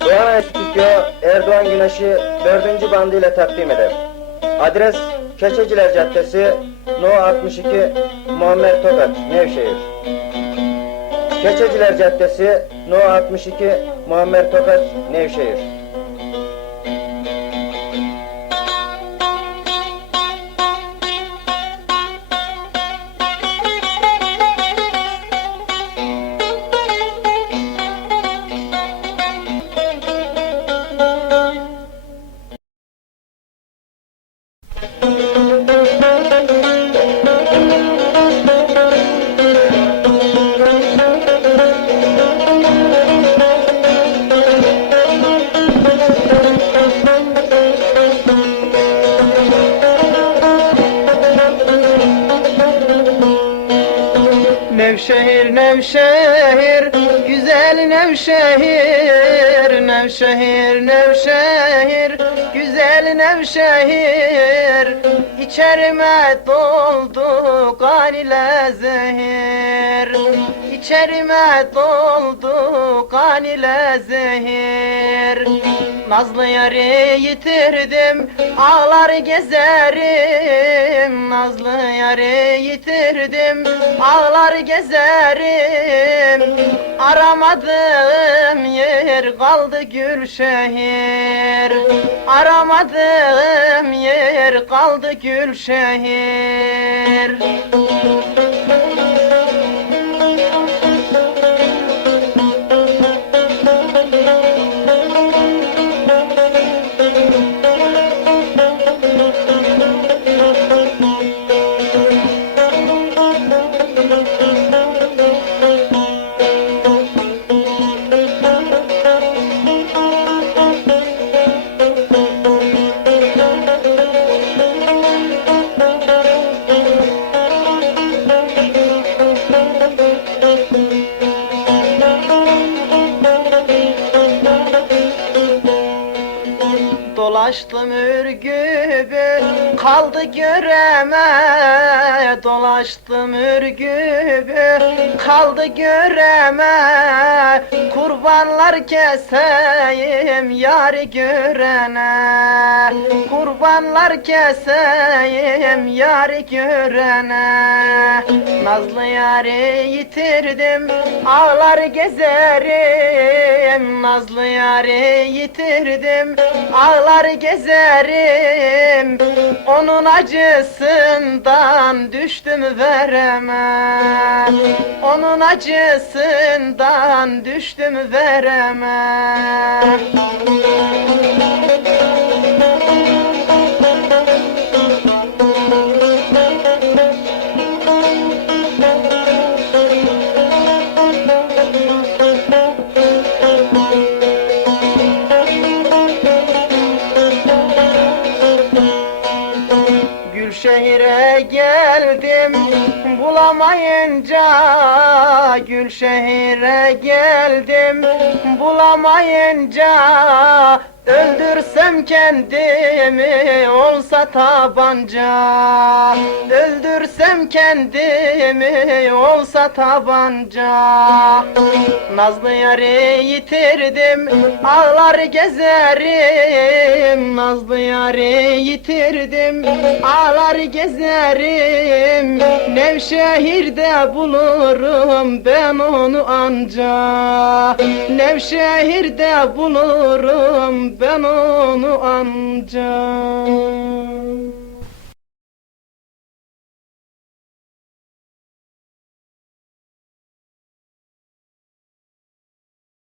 Doğan Stüdyo Erdoğan Güneş'i dördüncü bandıyla takdim eder. Adres Keçeciler Caddesi No 62 Muammer Tokat Nevşehir. Keçeciler Caddesi No 62 Muammer Tokat Nevşehir. Nevşehir, Nevşehir, güzel Nevşehir, Nevşehir, Nevşehir, güzel Nevşehir, İçerime doldu kan ile zehir, İçerime doldu kan ile zehir, Nazlı yarı yitirdim, ağlar gezerim, Nazlı yarı yitirdim, ağlar gezerim. Aramadım yer kaldı Gülşehir. Aramadım yer kaldı Gülşehir Dolaştım ürgübü kaldı göreme Dolaştım ürgübü kaldı göreme. Kurbanlar keseyim yari görene Kurbanlar keseyim yari görene. Nazlı yari yitirdim ağlar gezerim. Nazlı yari yitirdim ağlar gezerim Onun acısından düştüm vereme. Onun acısından düştüm vereme Gülşehir'e geldim. Bulamayınca Gülşehir'e geldim. Bulamayınca Öldürsem kendimi olsa tabanca. Öldürsem kendimi olsa tabanca. Nazlı yarı yitirdim ağlar gezerim. Nazlı yarı yitirdim ağlar gezerim. Nevşehir'de bulurum ben onu anca Nevşehir'de bulurum ben onu ancak